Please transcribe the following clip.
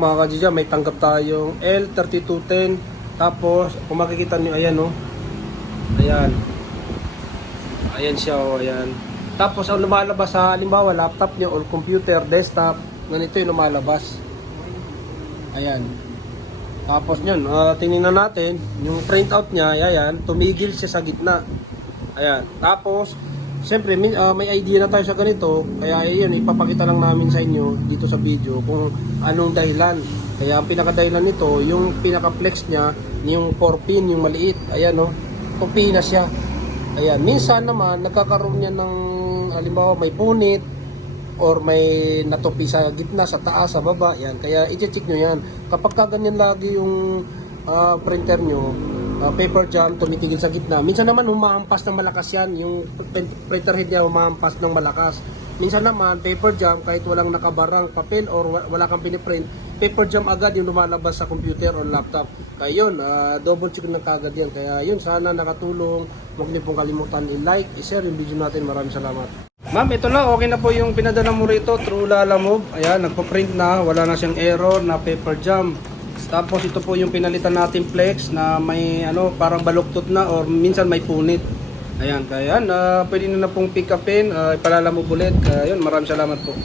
mga kadidya, may tanggap tayong L3210. Tapos kung makikita nyo, ayan o. Ayan. Ayan siya o, ayan. Tapos ang lumalabas sa halimbawa laptop nyo or computer, desktop, ganito yung lumalabas. Ayan. Tapos yun, tingnan natin yung printout niya, ayan, tumigil siya sa gitna. Ayan. Tapos siyempre may idea na tayo sa ganito, kaya yun, ipapakita lang namin sa inyo dito sa video kung anong dahilan. Kaya ang pinakadahilan nito, yung pinaka-flex niya, yung 4-pin, yung maliit, ayan o, pupina siya. Ayan, minsan naman nagkakaroon niya ng halimbawa may punit or may natupi sa gitna, sa taas, sa baba, yan. Kaya i-check nyo yan. Kapag kaganyan lagi yung printer nyo, paper jam, tumitigil sa gitna. Minsan naman humahampas ng malakas yan, yung printer head niya humahampas ng malakas. Minsan naman paper jam, kahit walang nakabarang papel or wala kang piniprint, paper jam agad yung lumalabas sa computer or laptop. Kaya yun, double check na kagad yan. Kaya yun, sana nakatulong. Huwag niyo pong kalimutan i-like, i-share yung video natin. Maraming salamat. Ma'am, ito na, okay na po yung pinadala mo rito through Lalamove. Ayan, nagpa-print na, wala na siyang error na paper jam. Tapos ito po yung pinalitan natin flex na may parang baluktot na or minsan may punit. Ayan, kaya yan, pwede na pong pick upin, ipalalamove ulit. Kaya yun, maraming salamat po.